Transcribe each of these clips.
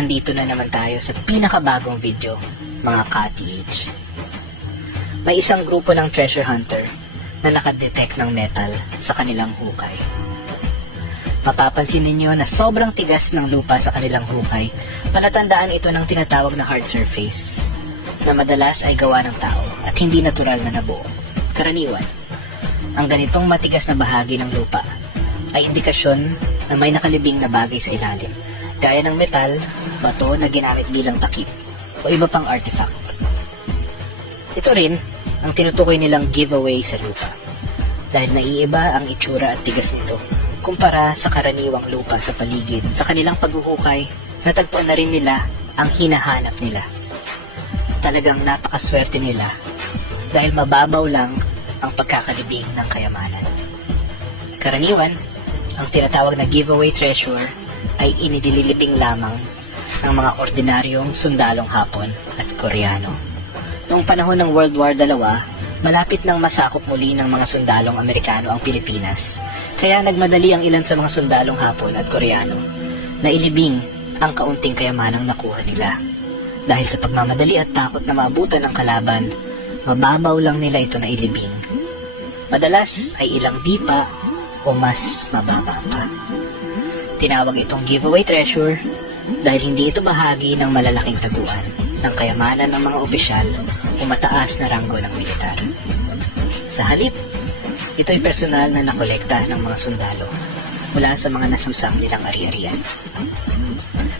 andito na naman tayo sa pinakabagong video, mga ka-TH. May isang grupo ng treasure hunter na nakadetect ng metal sa kanilang hukay. Mapapansin ninyo na sobrang tigas ng lupa sa kanilang hukay, palatandaan ito ng tinatawag na hard surface, na madalas ay gawa ng tao at hindi natural na nabuo. Karaniwan, ang ganitong matigas na bahagi ng lupa ay indikasyon na may nakalibing na bagay sa ilalim, gaya ng metal, bato na ginamit bilang takip, o iba pang artifact. Ito rin ang tinutukoy nilang giveaway sa lupa, dahil naiiba ang itsura at tigas nito kumpara sa karaniwang lupa sa paligid. Sa kanilang paghuhukay, natagpuan na rin nila ang hinahanap nila. Talagang napakaswerte nila dahil mababaw lang ang pagkakalibing ng kayamanan. Karaniwan, ang tinatawag na giveaway treasure ay inidililibing lamang ng mga ordinaryong sundalong Hapon at Koreano. Noong panahon ng World War II, malapit nang masakop muli ng mga sundalong Amerikano ang Pilipinas, kaya nagmadali ang ilan sa mga sundalong Hapon at Koreano na ilibing ang kaunting kayamanang nakuha nila. Dahil sa pagmamadali at takot na maabutan ng kalaban, mababaw lang nila ito na ilibing. Madalas ay ilang dipa o mas mababa pa. Tinawag itong giveaway treasure dahil hindi ito bahagi ng malalaking taguan ng kayamanan ng mga opisyal o mataas na ranggo ng militar. Sa halip, ito ay personal na nakolekta ng mga sundalo mula sa mga nasamsam nilang ari-arian.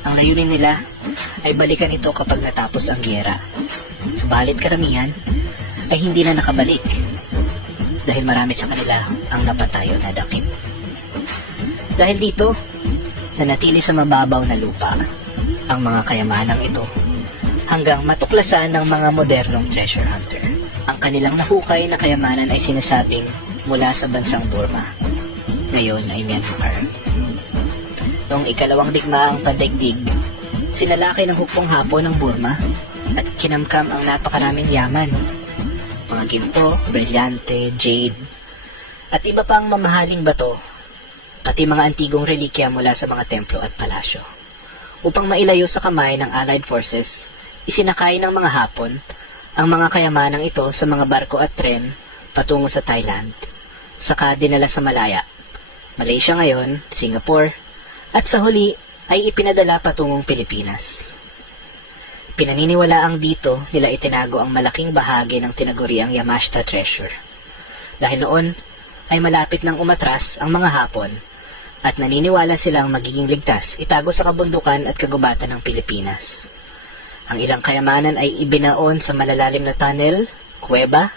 Ang layunin nila ay balikan ito kapag natapos ang giyera. Subalit karamihan ay hindi na nakabalik dahil marami sa kanila ang napatayo na dakip. Dahil dito, nanatili sa mababaw na lupa ang mga kayamanang ito hanggang matuklasan ng mga modernong treasure hunter. Ang kanilang nahukay na kayamanan ay sinasabing mula sa bansang Burma, ngayon ay Myanmar. Noong ikalawang digmaang pandaigdig, sinalakay ng hukbong Hapon ng Burma at kinamkam ang napakaraming yaman, mga ginto, brilyante, jade, at iba pang mamahaling bato, pati mga antigong relikya mula sa mga templo at palasyo. Upang mailayo sa kamay ng Allied Forces, isinakay ng mga Hapon ang mga kayamanang ito sa mga barko at tren patungo sa Thailand, saka dinala sa Malaya, Malaysia ngayon, Singapore, at sa huli ay ipinadala patungong Pilipinas. Pinaniniwalaang dito nila itinago ang malaking bahagi ng tinaguriang Yamashita treasure. Dahil noon ay malapit nang umatras ang mga Hapon at naniniwala silang magiging ligtas itago sa kabundukan at kagubatan ng Pilipinas. Ang ilang kayamanan ay ibinaon sa malalalim na tunnel, kuweba,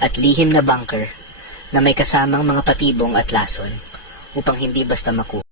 at lihim na bunker na may kasamang mga patibong at lason upang hindi basta makuha.